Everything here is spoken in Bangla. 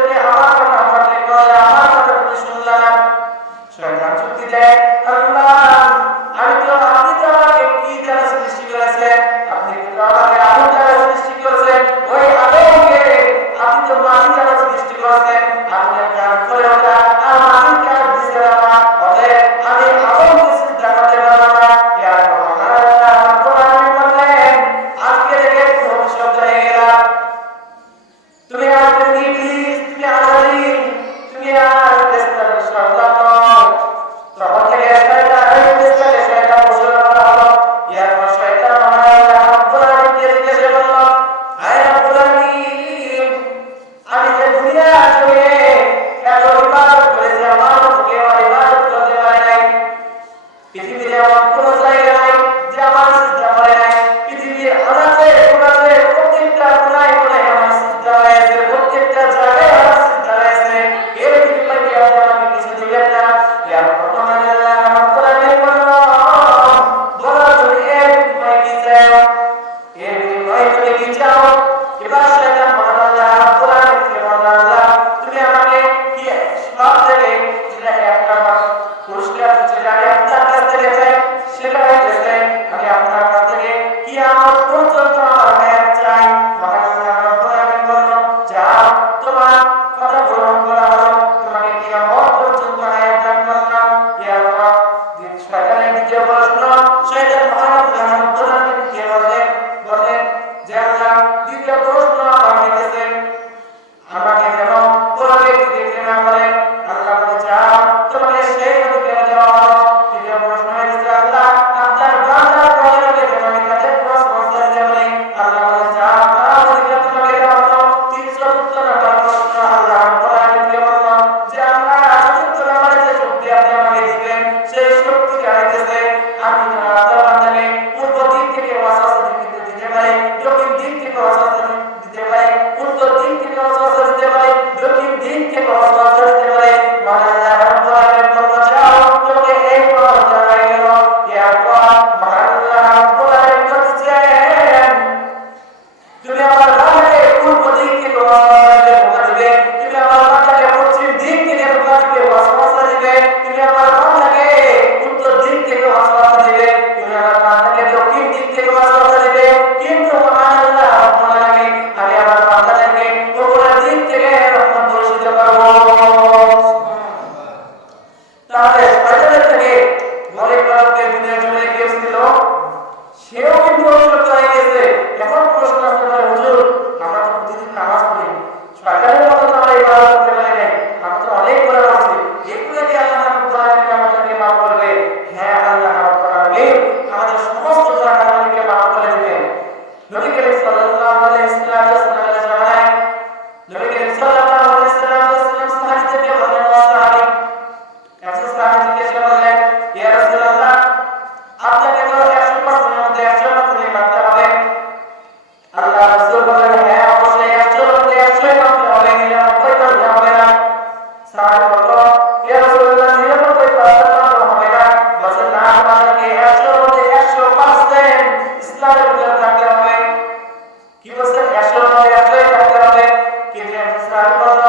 তুমি আমার কথা মানলে করে আমার কথা তুমি শুনলা না। শয়তান যুক্তি দেয়, আল্লাহ আপনি তো আমাকে কি দ্বারা সৃষ্টি করেছেন? আপনি তো আমাকে আগুন দ্বারা সৃষ্টি করেছেন। ওই আগুনকে আপনি তো মাটি দ্বারা সৃষ্টি করেছেন। আগুনের কাজ করে ওটা আর মাটির কাজ দিছে না। অতএব আমি আগুনকে সিজদা করতে পারবো না। ইয়া আল্লাহ কোরআনে বলেন, আজকে থেকে ভবিষ্যৎ হয়ে গেলাম। তুমি আর ইবলিস, তুমি আজালিল, তুমি আর ইসলামের সন্তান নও। তখন থেকে শয়তান বসে বলা হলো, এরপর শয়তান আল্লাহ রাব্বুল আলামিনকে জিজ্ঞাসা করলো, আয় রাব্বুল আলামিন, আমি যে দুনিয়ার জমিনে এত ইবাদত করেছি, আমার মতো কেউ আর ইবাদত করতে পারে নাই। পৃথিবীর এমন কোনো জায়গা নাই যে আমার সিজদা করে নাই। পৃথিবীর আনাচে কোনাচে প্রত্যেকটা কোনায় কোনায় আমার সিজদা রয়েছে, প্রত্যেকটা জায়গায় আমার সিজদা রয়েছে। এর বিনিময়ে কি আপনি আমাকে কিছু দিবেন না? ইয়া আল্লাহ রাব্বুল আলামিন বলল, বলো তুমি এর বিনিময়ে কি চাও? এর বিনিময়ে তুমি কি চাও? এবার শয়তান বলল, আল্লাহ রাব্বুল আলামিনকে বলল, আল্লাহ তুমি আমাকে কি সব থেকে যেটা একটা পুরস্কার যেটা আমি আপনার কাছ থেকে চাই সেটা হইতেছে আমি আপনার কাছ থেকে কিয়ামত পর্যন্ত আমার হায়াত চাই। মহান আল্লাহ রাব্বুল আলামিন বলল, যাও তোমার কথা গ্রহণ করা হলো, তোমাকে কিয়ামত পর্যন্ত হায়াত দান করলাম। এরপর শয়তানের দ্বিতীয় প্রশ্ন, শয়তান মহান আল্লাহ রাব্বুল আলামিনকে বললেন যে আল্লাহ দ্বিতীয় প্রশ্ন আমার হইতেছে আমাকে যেন কোনো ব্যক্তি দেখতে না পারে। আল্লাহ বলে, যাও তোমাকে সেই অধিকার দেওয়া হলো। তৃতীয় প্রশ্ন হয়েছে, আল্লাহ আপনার বান্দার কলেজে যেন আমি তাদের প্রশ্ন দিতে পারি। আল্লাহ বলে, যাও তার অধিকার তোমাকে দেওয়া হলো। চতুর্থ নম্বর প্রশ্ন আল্লাহ রাব্বুল আলামিনকে বলল যে আল্লাহ চতুর্থ নম্বরে যে শক্তি আপনি আমাকে দিবেন সেই শক্তিটা হইতেছে আমি আপনার বান্দাকে পূর্ব দিক থেকে ওয়াসওয়াসা দিতে পারি, দক্ষিণ দিক থেকে ওয়াসওয়াসা দিতে পারি, উত্তর দিক থেকে ওয়াসওয়াসা দিতে পারি, দক্ষিণ দিক থেকে ওয়াসওয়াসা দিতে পারি। মহান আল্লাহ রাব্বুল আলামিন বলল, যাও তোমাকে এই পথ দেওয়া গেল। এরপর মহান আল্লাহ রাব্বুল আলামিন বলছেন, তুমি আমার বান্দাকে পূর্ব দিক থেকে ওয়াসওয়াসা দিবে, তুমি আমার বান্দাকে পশ্চিম দিক থেকে ওয়াসওয়াসা দিবে, তুমি আমার বান্দাকে উত্তর দিক থেকে ওয়াসওয়াসা দিবে, তুমি আমার বান্দাকে দক্ষিণ দিক থেকে ওয়াসওয়াসা দিবে। কিন্তু মহান আল্লাহ রাব্বুল আলামিন আমি আমার বান্দাদেরকে উপরের দিক থেকে রহমত বর্ষিত করব। তাহলে শয়তানের থেকে মলিক মানবকে দুনিয়ার জমিনে কেউ ছিল, সেও কিন্তু অভিযুক্ত হয়ে গেছে। এখন প্রশ্ন আসতে পারে, হুজুর আমরা তো প্রতিদিন নামাজ পড়ি, শয়তানের মতো তো আমরা ইবাদত করতে পারি না, আমরা তো অনেক গুনাহ করছি, এগুলো কি আল্লাহ রাব্বুল আলামিন আমাদেরকে মাফ করবে? হ্যাঁ, আল্লাহ রাব্বুল আলামিন আমাদের সমস্ত গুনাহ আমাদেরকে মাফ করে দিবেন। নবী করিম সাল্লাল্লাহু আলাইহি ওয়াসাল্লামের জামানায় নবী করিম সাল্লাল্লাহু আলাইহি ওয়াসাল্লাম সাহাবীদেরকে বললেন, ও সাহাবী, একজন সাহাবী জিজ্ঞেস করলেন, ইয়া রাসূলুল্লাহ আপনাকে তো 100% এর মধ্যে 100% মানতে হবে। আল্লাহ রাসূল বললেন, হ্যাঁ অবশ্যই 100 এর মধ্যে 100 মানতে হবে, 99 হবে না। সাহাবী বলল, ইয়া রাসূলুল্লাহ 99% হবে না। বলেন, না আমাদেরকে 100 এর মধ্যে 100% ইসলামের উপর থাকতে হবে। কি বলছেন? 100 এর মধ্যে 100 থাকতে হবে। কিন্তু সাহাবী বলল,